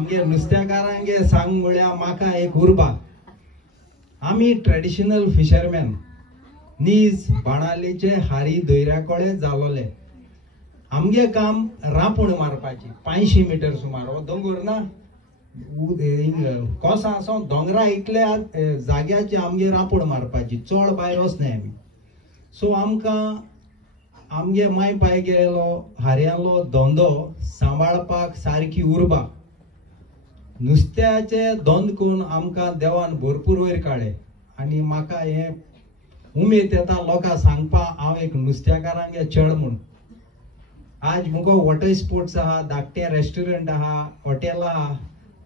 आमगे नुस्त्याकारांगे सांग म्हळ्यार म्हाका एक उर्बा. आमी ट्रेडिशनल फिशरमॅन नीज बाणालेचे हारी दर्या कळे जालोले. आमगे काम रापूण मारपाची 500 मीटर सुमार. हो दोंगर ना कोसा असो दोंगरा इतल्या जाग्याचे आमगे रापूण मारपाची. चड भायर वचनाय आमी. सो आमकां आमगे माय पाय गेलो हार्यालो धंदो सांबाळपाक सारकी उर्बा. नुस्त्याचे धंद करून आमकां देवान भरपूर वयर काडले. आनी म्हाका हे उमेद येता लोकांक सांगपा हांव एक नुस्त्याकारांगे चेड म्हूण. आज मुगो वॉटर स्पोर्ट्स आहा, धाकटे रेस्टॉरंट आहा, हॉटेल आहा,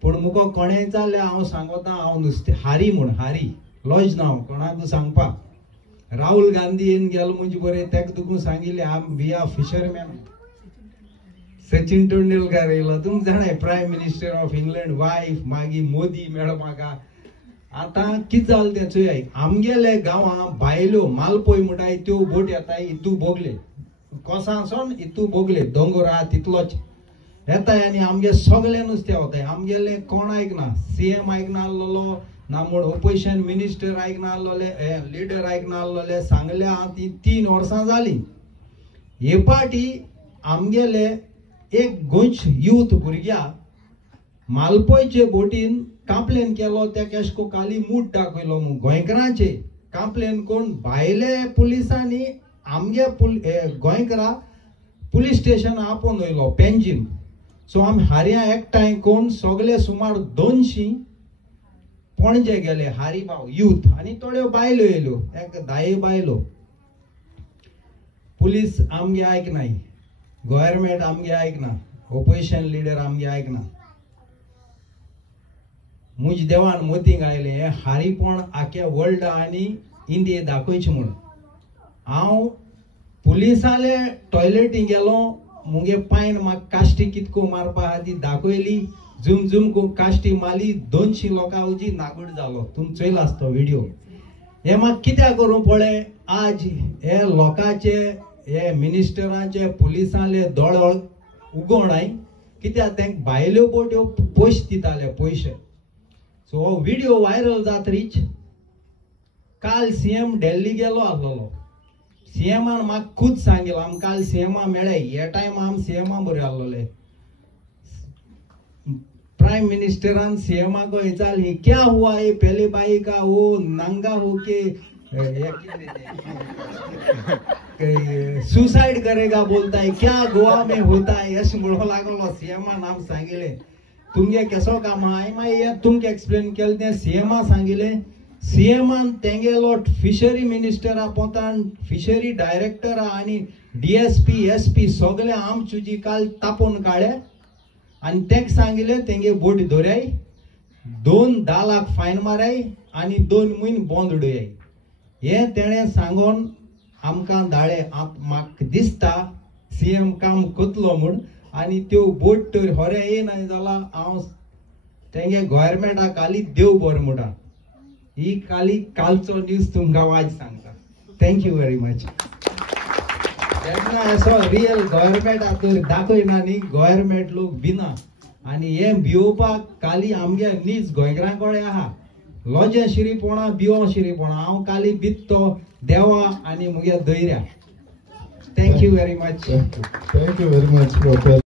पूण मुगो कोणेय जाल्यार हांव सांगता हांव नुस्तें हारी म्हूण. हारी लॉज नांव कोणाक सांगपा. राहुल गांधीन गेलो म्हणजे बरें तेका तुका सांगिल्लें we are fisherman. Sachin Tendulkar येयलो तुमकां जाणाय prime minister of England wife. मागीर मोदी मेळ्ळो म्हाका. आतां कितें जालें तें चोय. आमगेले गांवां बायल्यो मालपोय म्हणटाय त्यो बोट येताय इतू बोगले कोसांसून इतू बोगले दोंगर आहा तितलोच येताय आनी आमगे सगळे नुस्तें वताय. आमगेले कोण आयकना. सीएम आयकना आसलोलो ना म्हूण ऑपोजिशन मिनिस्टर आयकना आसलोले लिडर आयकना आसलोले. सांगल्या ती 3 वर्सां जालीं. हे पाटी आमगेले एक गोंयच यूथ भुरग्या मालपोयचे बोटीन कंप्लेन केलो. त्या केशको काली मूठ दाखयलो गोंयकारांचे कंप्लेन कोण भायले पुलिसांनी आमगे गोंयकारा पुलीस स्टेशन आपोवन वयलो पेंजीम. सो आमी हार्या एकठांय कोण सगळे सुमार 200 पणजे गेले हारीबाव यूथ आनी थोड्यो बायल्यो येयल्यो एक 10 बायलो. पुलीस आमगे आयकनाय, गव्हर्मेंट आमगे आयकना, ऑपोजिशन लिडर आमगे आयकना. मुझ देवान मोतींग आयले हे हारीपण आख्या वर्ल्ड आनी इंडिये दाखोवचें म्हूण. हांव पुलिसाले टॉयलेटीन गेलो. मुगे पायन म्हाका काश्टी कितको मारपा आहा ती दाखयली. झूम झूम को काश्टी मारली. 200 लोकां उजी नागूड जालो. तुम चोयला आसतो व्हिडिओ. हे म्हाका कित्याक करूं पळय. आज हे लोकांचे हे मिनिस्टरांचे पुलिसांले दोळे उगवणाय कित्याक तांकां भायल्यो बोट्यो पयशे दिताले पयशे. सो हो व्हिडिओ व्हायरल जात रीच. काल सीएम दिल्ली गेलो आसलोलो. सीएमान म्हाका खुद सांगिल्लो आमी काल सीएमा मेळ्ळे. हे टायम आमी सीएमा बरे आसलोले. प्राइम मिनिस्टरान सीएमा को विचार क्या हुआ ये पहले बाई का वो नंगा होके सुसाइड करेगा बोलता है क्या गोवा में होता है. यश म्हणो लागलो. सीएमा नाम सांगिल्ले तुमगे केसो काम आहा. मागीर तुमकां एक्सप्लेन केलें तें सीएमा सांगिल्लें. सीएमान तेंगेलो फिशरी मिनिस्टरा पोतान फिशरी डायरेक्टरा आनी डीएसपी एसपी सगळे आमचुजी काल तापोवन काडले आनी तेंक सांगिल्लें तेंगे बोट धरयाय 10 लाख फायन माराय आनी 2 म्हयने बंद उडयाय. हे तेणें सांगोन आमकां धाडले. म्हाका दिसता सीएम काम कोतलो म्हूण आनी त्यो बोट तर होरे येयना जाल्यार हांव तेंगे गव्हर्मेंटाक काली देव बरो म्हणटा. ही काली कालचो न्यूज तुमकां वाज सांगता. Thank you very much. तेन्ना असो रियल गव्हर्मेंट तर दाखयना न्ही. गव्हर्मेंट लोक भिना आनी हे भिवपाक काली आमगे नीज गोंयकारां कडेन आहा. लॉजे शिरीपणा भिवो शिरीपणा. हांव काली भित्तो देवा आनी मुगे Dhairya. Thank you very much. Thank you very much.